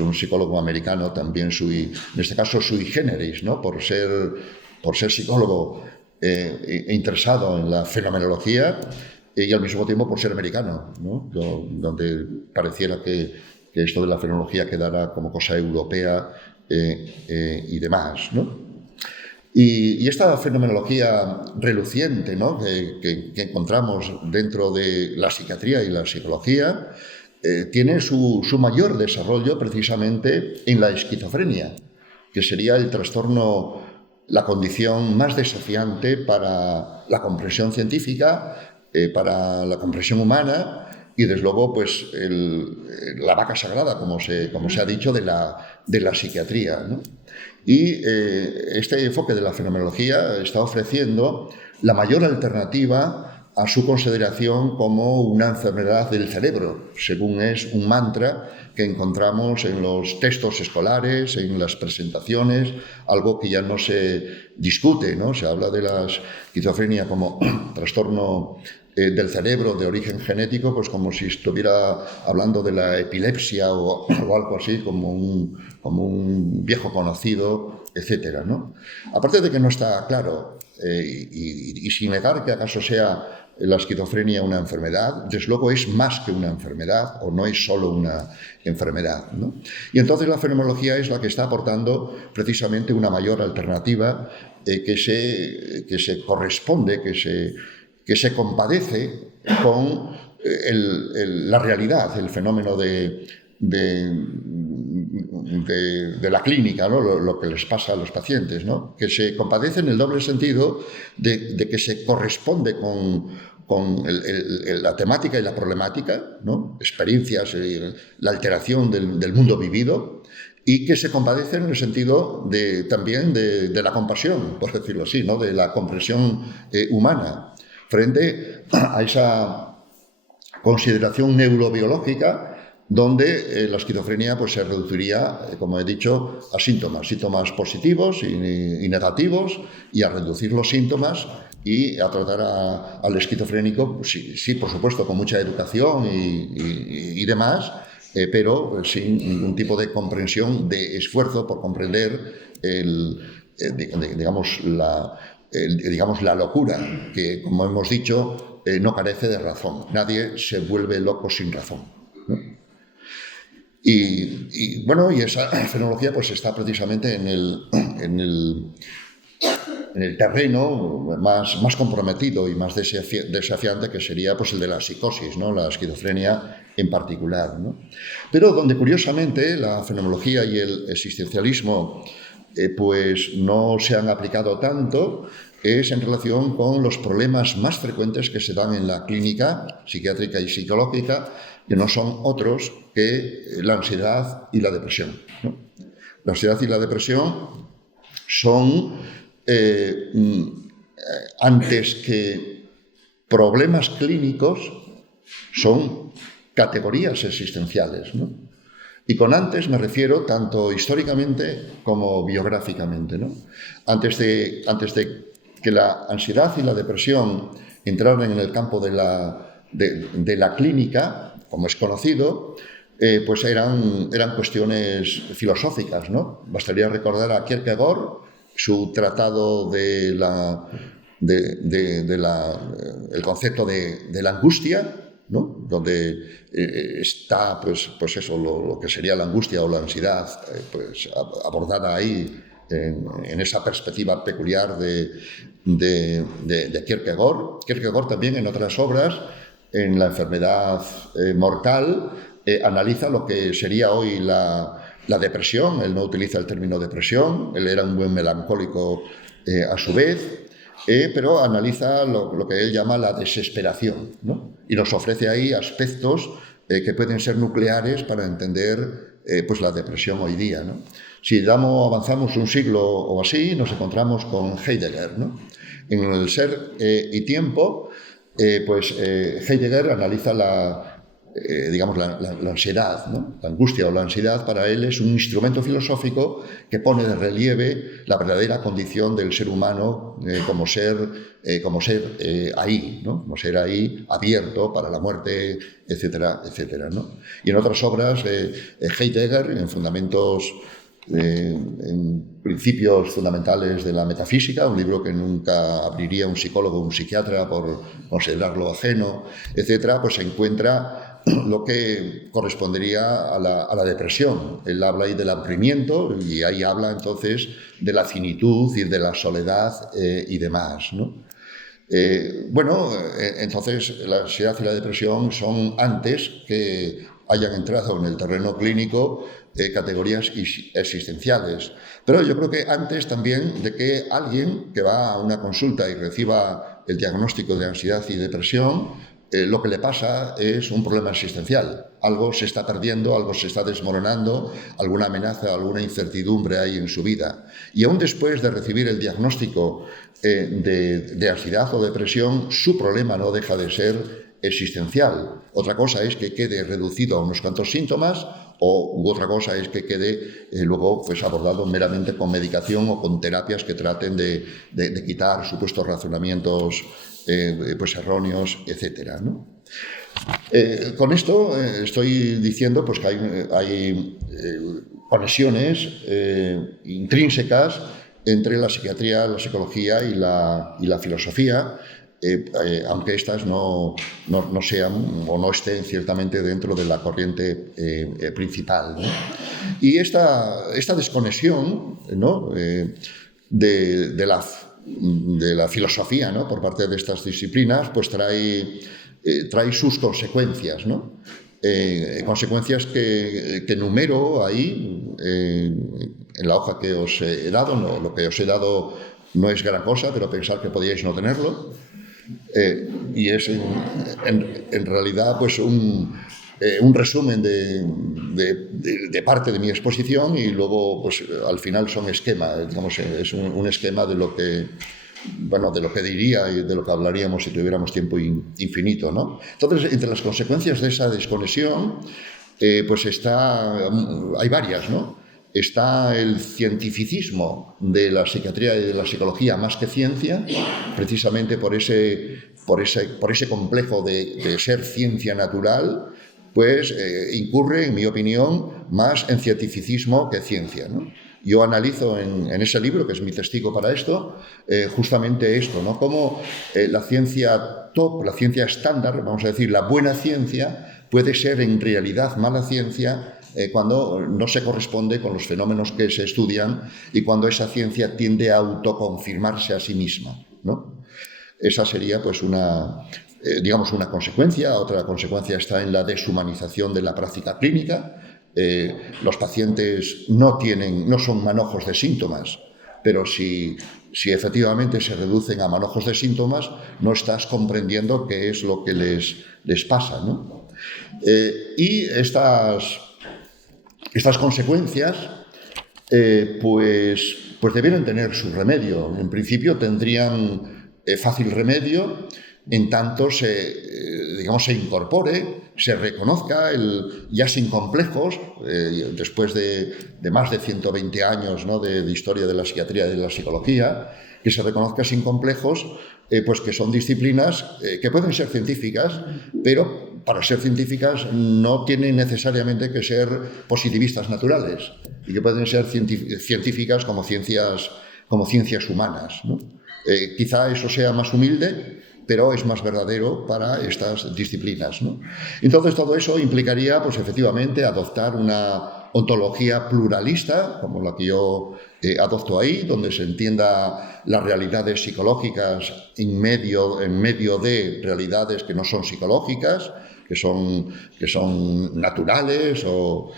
un psicólogo americano, también en este caso sui generis, ¿no? Por ser psicólogo interesado en la fenomenología y al mismo tiempo por ser americano, ¿no? Donde pareciera que esto de la fenomenología quedara como cosa europea y demás, ¿no? Y esta fenomenología reluciente, ¿no? que encontramos dentro de la psiquiatría y la psicología tiene su mayor desarrollo precisamente en la esquizofrenia, que sería el trastorno, la condición más desafiante para la comprensión científica, para la comprensión humana y, desde luego, pues la vaca sagrada, como se ha dicho, de la psiquiatría, ¿no? Y este enfoque de la fenomenología está ofreciendo la mayor alternativa a su consideración como una enfermedad del cerebro, según es un mantra que encontramos en los textos escolares, en las presentaciones, algo que ya no se discute, ¿no? Se habla de la esquizofrenia como trastorno del cerebro de origen genético, pues como si estuviera hablando de la epilepsia o algo así, como un viejo conocido, etcétera, ¿no? Aparte de que no está claro, y sin negar que acaso sea la esquizofrenia una enfermedad, desde luego es más que una enfermedad, o no es solo una enfermedad, ¿no? Y entonces la fenomenología es la que está aportando precisamente una mayor alternativa que se corresponde, que se compadece con la realidad, el fenómeno de la clínica, ¿no? Lo que les pasa a los pacientes, ¿no? Que se compadece en el doble sentido de que se corresponde con la temática y la problemática, ¿no? Experiencias, la alteración del mundo vivido, y que se compadece en el sentido también de la compasión, por decirlo así, ¿no? De la comprensión humana, frente a esa consideración neurobiológica donde la esquizofrenia pues, se reduciría, como he dicho, a síntomas positivos y negativos, y a reducir los síntomas y a tratar al esquizofrénico, pues, sí, por supuesto, con mucha educación y demás, pero sin ningún tipo de comprensión, de esfuerzo por comprender digamos, la locura, que, como hemos dicho, no carece de razón. Nadie se vuelve loco sin razón, ¿no? Y esa fenomenología pues está precisamente en el terreno más comprometido y más desafiante, que sería pues el de la psicosis, ¿no? La esquizofrenia en particular, ¿no? Pero donde curiosamente la fenomenología y el existencialismo pues no se han aplicado tanto es en relación con los problemas más frecuentes que se dan en la clínica psiquiátrica y psicológica, que no son otros que la ansiedad y la depresión, ¿no? La ansiedad y la depresión son, antes que problemas clínicos, son categorías existenciales, ¿no? Y con antes me refiero tanto históricamente como biográficamente, ¿no? Antes de que la ansiedad y la depresión entraran en el campo de la clínica, como es conocido, pues eran cuestiones filosóficas, ¿no? Bastaría recordar a Kierkegaard, su tratado el concepto de la angustia, ¿no? Donde está pues eso, lo que sería la angustia o la ansiedad, pues abordada ahí en esa perspectiva peculiar de Kierkegaard. Kierkegaard también en otras obras, en La enfermedad mortal, analiza lo que sería hoy la depresión. Él no utiliza el término depresión, él era un buen melancólico a su vez, pero analiza lo que él llama la desesperación, ¿no? Y nos ofrece ahí aspectos que pueden ser nucleares para entender pues la depresión hoy día, ¿no? Si avanzamos un siglo o así, nos encontramos con Heidegger, ¿no? En el Ser y Tiempo, pues Heidegger analiza la ansiedad, ¿no? La angustia o la ansiedad para él es un instrumento filosófico que pone de relieve la verdadera condición del ser humano como ser ahí, ¿no? Como ser ahí abierto para la muerte, etcétera, etcétera, ¿no? Y en otras obras, Heidegger, en fundamentos, en principios fundamentales de la metafísica, un libro que nunca abriría un psicólogo o un psiquiatra por considerarlo ajeno, etcétera, pues se encuentra lo que correspondería a la depresión. Él habla ahí del aburrimiento y ahí habla entonces de la finitud y de la soledad y demás, ¿no? Entonces la ansiedad y la depresión son, antes que hayan entrado en el terreno clínico, categorías existenciales. Pero yo creo que antes también de que alguien que va a una consulta y reciba el diagnóstico de ansiedad y depresión, lo que le pasa es un problema existencial. Algo se está perdiendo, algo se está desmoronando, alguna amenaza, alguna incertidumbre hay en su vida. Y aún después de recibir el diagnóstico de ansiedad o depresión, su problema no deja de ser existencial. Otra cosa es que quede reducido a unos cuantos síntomas, u otra cosa es que quede luego pues, abordado meramente con medicación o con terapias que traten de quitar supuestos razonamientos pues erróneos, etcétera, ¿no? Con esto estoy diciendo pues, que hay conexiones intrínsecas entre la psiquiatría, la psicología y la filosofía, aunque estas no sean o no estén ciertamente dentro de la corriente principal, ¿no? Y esta desconexión, ¿no? de la filosofía, ¿no? Por parte de estas disciplinas, pues trae sus consecuencias, ¿no? Consecuencias que enumero ahí en la hoja que os he dado. No, lo que os he dado no es gran cosa, pero pensar que podíais no tenerlo. Y es en realidad pues un resumen de parte de mi exposición, y luego pues al final son esquemas, digamos, es un esquema de lo que diría y de lo que hablaríamos si tuviéramos tiempo infinito, ¿no? Entonces, entre las consecuencias de esa desconexión, pues hay varias, ¿no? Está el cientificismo de la psiquiatría y de la psicología más que ciencia, precisamente por ese complejo de ser ciencia natural, pues incurre, en mi opinión, más en cientificismo que ciencia, ¿no? Yo analizo en ese libro, que es mi testigo para esto, justamente esto, ¿no? Cómo la ciencia top, la ciencia estándar, vamos a decir, la buena ciencia, puede ser en realidad mala ciencia cuando no se corresponde con los fenómenos que se estudian y cuando esa ciencia tiende a autoconfirmarse a sí misma, ¿no? Esa sería pues una consecuencia. Otra consecuencia está en la deshumanización de la práctica clínica. Los pacientes no son manojos de síntomas, pero si efectivamente se reducen a manojos de síntomas, no estás comprendiendo qué es lo que les pasa, ¿no? Y estas consecuencias pues debieran tener su remedio. En principio tendrían fácil remedio en tanto se incorpore, se reconozca, ya sin complejos, después de más de 120 años, ¿no? de historia de la psiquiatría y de la psicología, que se reconozca sin complejos, pues que son disciplinas que pueden ser científicas, pero para ser científicas no tienen necesariamente que ser positivistas naturales, y que pueden ser científicas como ciencias humanas, ¿no? Quizá eso sea más humilde, pero es más verdadero para estas disciplinas, ¿no? Entonces, todo eso implicaría, pues efectivamente, adoptar una ontología pluralista, como la que yo adopto ahí, donde se entienda las realidades psicológicas en medio de realidades que no son psicológicas, que son naturales o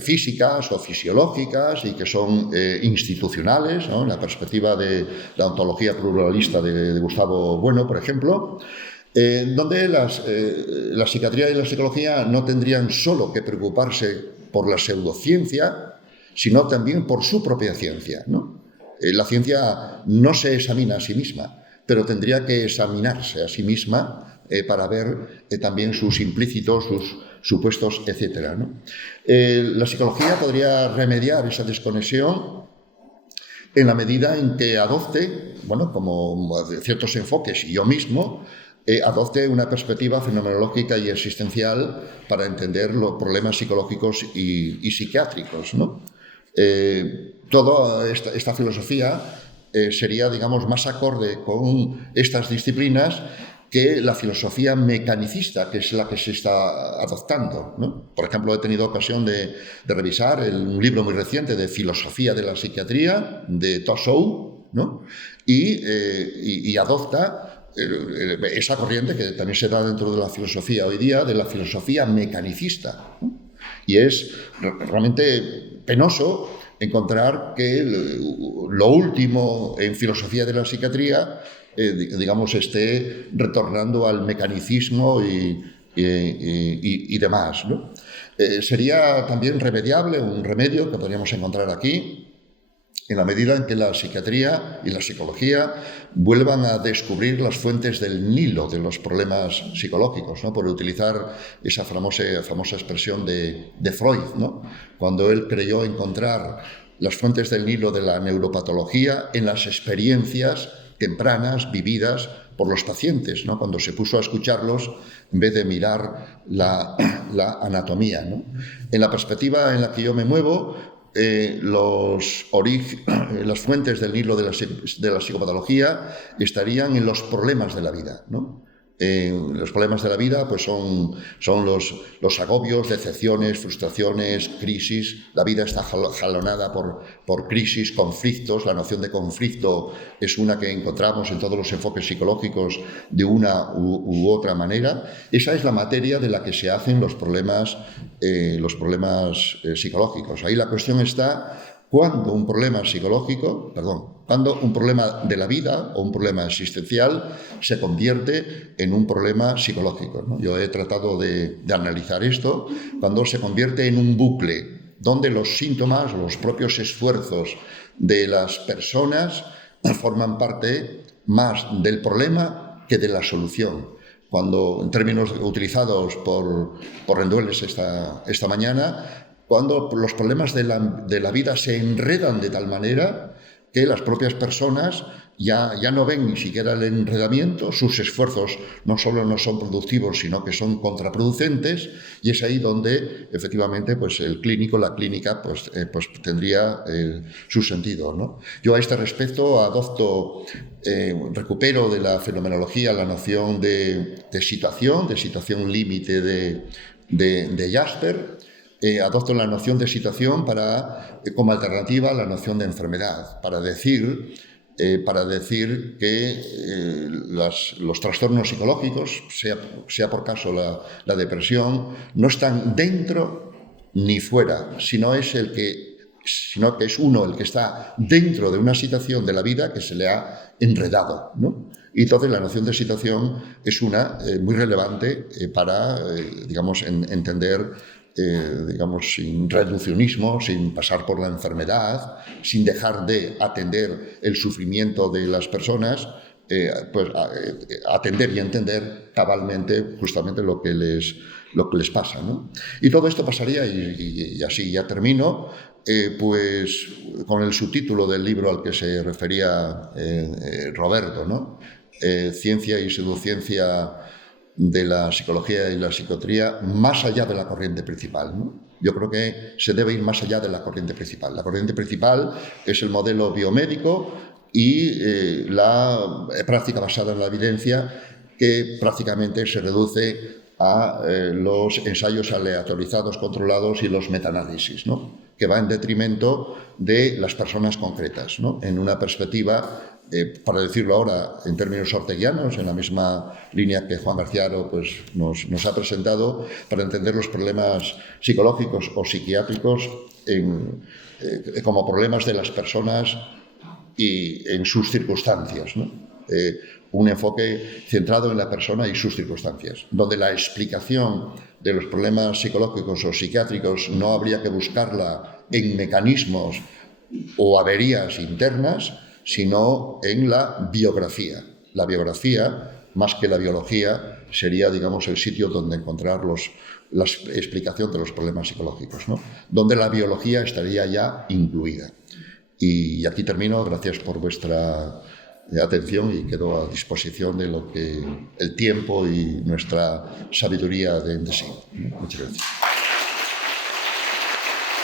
físicas o fisiológicas, y que son institucionales, ¿no? En la perspectiva de la ontología pluralista de Gustavo Bueno, por ejemplo, donde la psiquiatría y la psicología no tendrían solo que preocuparse por la pseudociencia, sino también por su propia ciencia, ¿no? La ciencia no se examina a sí misma, pero tendría que examinarse a sí misma para ver también sus implícitos, sus supuestos, etcétera, ¿no? La psicología podría remediar esa desconexión en la medida en que adopte, como ciertos enfoques, y yo mismo, adopte una perspectiva fenomenológica y existencial para entender los problemas psicológicos y psiquiátricos, ¿no? Toda esta filosofía sería, más acorde con estas disciplinas que la filosofía mecanicista, que es la que se está adoptando, ¿no? Por ejemplo, he tenido ocasión de revisar un libro muy reciente de Filosofía de la Psiquiatría, de Toshow, ¿no? Y adopta esa corriente que también se da dentro de la filosofía hoy día, de la filosofía mecanicista, ¿no? Y es realmente penoso encontrar que lo último en filosofía de la psiquiatría digamos, esté retornando al mecanicismo y demás, ¿no? Sería también remediable, un remedio que podríamos encontrar aquí, en la medida en que la psiquiatría y la psicología vuelvan a descubrir las fuentes del Nilo de los problemas psicológicos, ¿no? Por utilizar esa famosa expresión de Freud, ¿no? Cuando él creyó encontrar las fuentes del Nilo de la neuropatología en las experiencias tempranas vividas por los pacientes, ¿no? Cuando se puso a escucharlos en vez de mirar la anatomía, ¿no? En la perspectiva en la que yo me muevo, las fuentes del Nilo de la psicopatología estarían en los problemas de la vida, ¿no? Los problemas de la vida pues son los agobios, decepciones, frustraciones, crisis. La vida está jalonada por crisis, conflictos. La noción de conflicto es una que encontramos en todos los enfoques psicológicos de una u otra manera. Esa es la materia de la que se hacen los problemas psicológicos. Ahí la cuestión está cuando un problema cuando un problema de la vida o un problema existencial se convierte en un problema psicológico, ¿no? Yo he tratado de analizar esto cuando se convierte en un bucle donde los síntomas, los propios esfuerzos de las personas forman parte más del problema que de la solución. Cuando, en términos utilizados por Rendueles esta mañana, cuando los problemas de la vida se enredan de tal manera que las propias personas ya no ven ni siquiera el enredamiento, sus esfuerzos no solo no son productivos, sino que son contraproducentes, y es ahí donde efectivamente pues, el clínico, la clínica, pues tendría su sentido, ¿no? Yo a este respecto recupero de la fenomenología la noción de situación límite de Jasper. Adopto la noción de situación como alternativa a la noción de enfermedad, para decir que los trastornos psicológicos, sea por caso la depresión, no están dentro ni fuera, sino que es uno el que está dentro de una situación de la vida que se le ha enredado, ¿no? Y entonces la noción de situación es una muy relevante para, digamos, entender, sin reduccionismo, sin pasar por la enfermedad, sin dejar de atender el sufrimiento de las personas, atender y entender cabalmente justamente lo que les pasa, ¿no? Y todo esto pasaría, y así ya termino, pues con el subtítulo del libro al que se refería Roberto, ¿no? Ciencia y pseudociencia de la psicología y la psiquiatría más allá de la corriente principal, ¿no? Yo creo que se debe ir más allá de la corriente principal. La corriente principal es el modelo biomédico y la práctica basada en la evidencia, que prácticamente se reduce a los ensayos aleatorizados controlados y los metaanálisis, ¿no? Que va en detrimento de las personas concretas, ¿no? En una perspectiva, para decirlo ahora en términos orteguianos, en la misma línea que Juan Garciaro pues, nos ha presentado, para entender los problemas psicológicos o psiquiátricos como problemas de las personas y en sus circunstancias, ¿no? Un enfoque centrado en la persona y sus circunstancias, donde la explicación de los problemas psicológicos o psiquiátricos no habría que buscarla en mecanismos o averías internas, sino en la biografía. La biografía, más que la biología, sería, digamos, el sitio donde encontrar la explicación de los problemas psicológicos, ¿no? Donde la biología estaría ya incluida. Y aquí termino. Gracias por vuestra atención y quedo a disposición de lo que el tiempo y nuestra sabiduría den de sí. Muchas gracias.